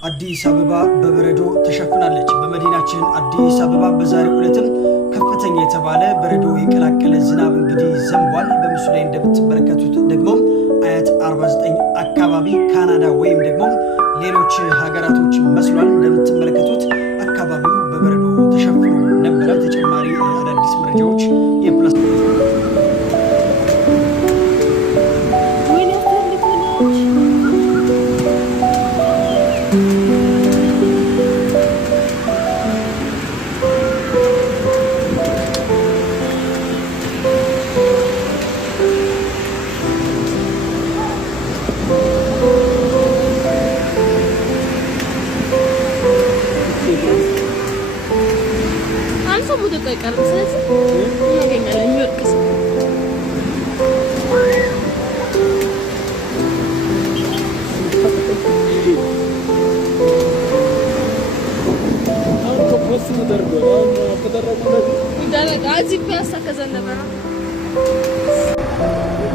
አዲስ አበባ በበረዶ ተሸፍናለች። በመዲናችን አዲስ አበባ በዛሬው ዕለትም ከፍተኛ የተባለ በረዶ የቀላቀለ ዝናብ እንግዲህ ዘንቧል። በምስሉ ላይ እንደምትመለከቱት ደግሞ አያት 49 አካባቢ ካናዳ ወይም ደግሞ ሌሎች ሀገራቶች መስሏል። እንደምትመለከቱት አካባቢው በበረዶ ተሸፍኖ ነበረ። ተጨማሪ አዳዲስ መረጃዎች የፕላስ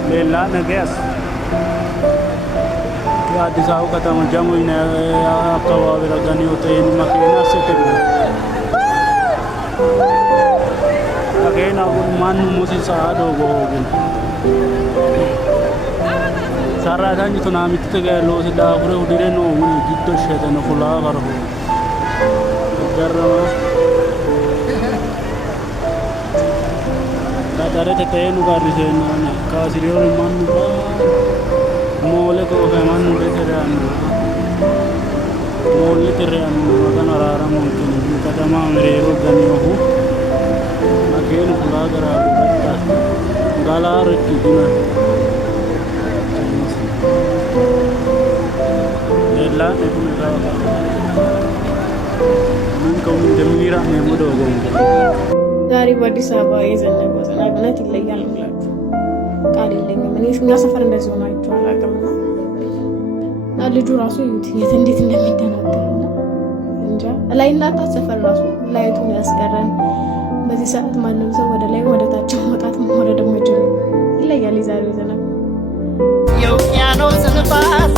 ሌላ ነገስ አዲስ አበባ ከተማ ጃሙና አካባቢ ረጋኒ ወጣየን መኪና ሰተኝ አገና ማን ሙሲሳ አዶጎ ሰራታኝ ቱናሚት ተገሎ ሲዳፍረ ውድሬ ነው ጊቶ ሸተነ ኩላ ጋርሁ ገረማ Tarete tenu garisena kasiriyo manu ba mole ko manu beteranu mole teranu kana rara mungkin kadama merero ganiyo akel kulagara galar kidina ella ekuna min ko demira me modo gongo ዛሬ በአዲስ አበባ የዘነበው ዝናብ እውነት ይለያል ብላችሁ ቃል የለኝም። እኔ እኛ ሰፈር እንደዚህ ሆነ አይቼው አላውቅም። እና ልጁ ራሱ የት እንዴት እንደሚደናገር እንጃ። ላይ እናታ ሰፈር ራሱ ላይቱን ያስቀረን። በዚህ ሰዓት ማንም ሰው ወደ ላይ ወደ ታች መውጣት ወደ ደግሞ ይለያል። የዛሬው ዝናብ የውቅያኖስ ንፋስ